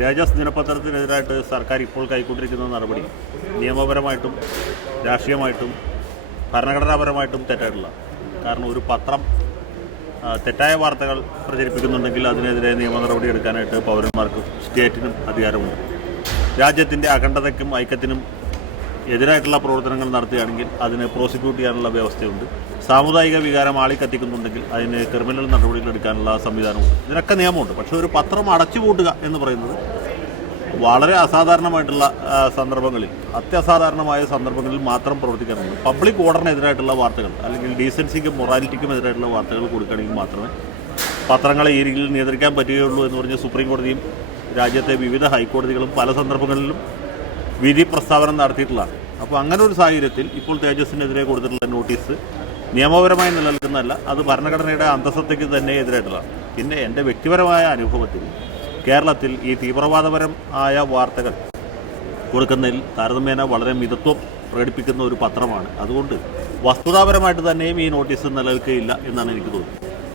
തേജസ് ദിനപത്രത്തിനെതിരായിട്ട് സർക്കാർ ഇപ്പോൾ കൈക്കൊണ്ടിരിക്കുന്ന നടപടി നിയമപരമായിട്ടും രാഷ്ട്രീയമായിട്ടും ഭരണഘടനാപരമായിട്ടും തെറ്റായിട്ടുള്ള. കാരണം ഒരു പത്രം തെറ്റായ വാർത്തകൾ പ്രചരിപ്പിക്കുന്നുണ്ടെങ്കിൽ അതിനെതിരെ നിയമ നടപടി എടുക്കാനായിട്ട് പൗരന്മാർക്കും സ്റ്റേറ്റിനും അധികാരമുണ്ട്. രാജ്യത്തിൻ്റെ അഖണ്ഡതയ്ക്കും ഐക്യത്തിനും എതിരായിട്ടുള്ള പ്രവർത്തനങ്ങൾ നടത്തുകയാണെങ്കിൽ അതിനെ പ്രോസിക്യൂട്ട് ചെയ്യാനുള്ള വ്യവസ്ഥയുണ്ട്. സാമുദായിക വികാരം ആളിക്കത്തിക്കുന്നുണ്ടെങ്കിൽ അതിന് ക്രിമിനൽ നടപടികൾ എടുക്കാനുള്ള സംവിധാനമുണ്ട്. ഇതിനൊക്കെ നിയമമുണ്ട്. പക്ഷേ ഒരു പത്രം അടച്ചുപൂട്ടുക എന്ന് പറയുന്നത് വളരെ അസാധാരണമായിട്ടുള്ള സന്ദർഭങ്ങളിൽ, അത്യസാധാരണമായ സന്ദർഭങ്ങളിൽ മാത്രം പ്രവർത്തിക്കാറുണ്ട്. പബ്ലിക് ഓർഡറിനെതിരായിട്ടുള്ള വാർത്തകൾ അല്ലെങ്കിൽ ഡീസൻസിക്കും മൊറാലിറ്റിക്കും എതിരായിട്ടുള്ള വാർത്തകൾ കൊടുക്കുകയാണെങ്കിൽ മാത്രമേ പത്രങ്ങളെ ഈ രീതിയിൽ നിയന്ത്രിക്കാൻ പറ്റുകയുള്ളൂ എന്ന് പറഞ്ഞ് സുപ്രീം കോടതിയും രാജ്യത്തെ വിവിധ ഹൈക്കോടതികളും പല സന്ദർഭങ്ങളിലും വിധി പ്രസ്താവന നടത്തിയിട്ടുള്ളതാണ്. അപ്പോൾ അങ്ങനെ ഒരു സാഹചര്യത്തിൽ ഇപ്പോൾ തേജസ്സിനെതിരെ കൊടുത്തിട്ടുള്ള നോട്ടീസ് നിയമപരമായി നിലനിൽക്കുന്നതല്ല, അത് ഭരണഘടനയുടെ അന്തസ്സത്തേക്ക് തന്നെ എതിരായിട്ടുള്ളതാണ്. പിന്നെ എൻ്റെ വ്യക്തിപരമായ അനുഭവത്തിൽ കേരളത്തിൽ ഈ തീവ്രവാദപരം ആയ വാർത്തകൾ കൊടുക്കുന്നതിൽ താരതമ്യേന വളരെ മിതത്വം പ്രകടിപ്പിക്കുന്ന ഒരു പത്രമാണ്. അതുകൊണ്ട് വസ്തുതാപരമായിട്ട് തന്നെയും ഈ നോട്ടീസ് നിലനിൽക്കുകയില്ല എന്നാണ് എനിക്ക് തോന്നുന്നത്.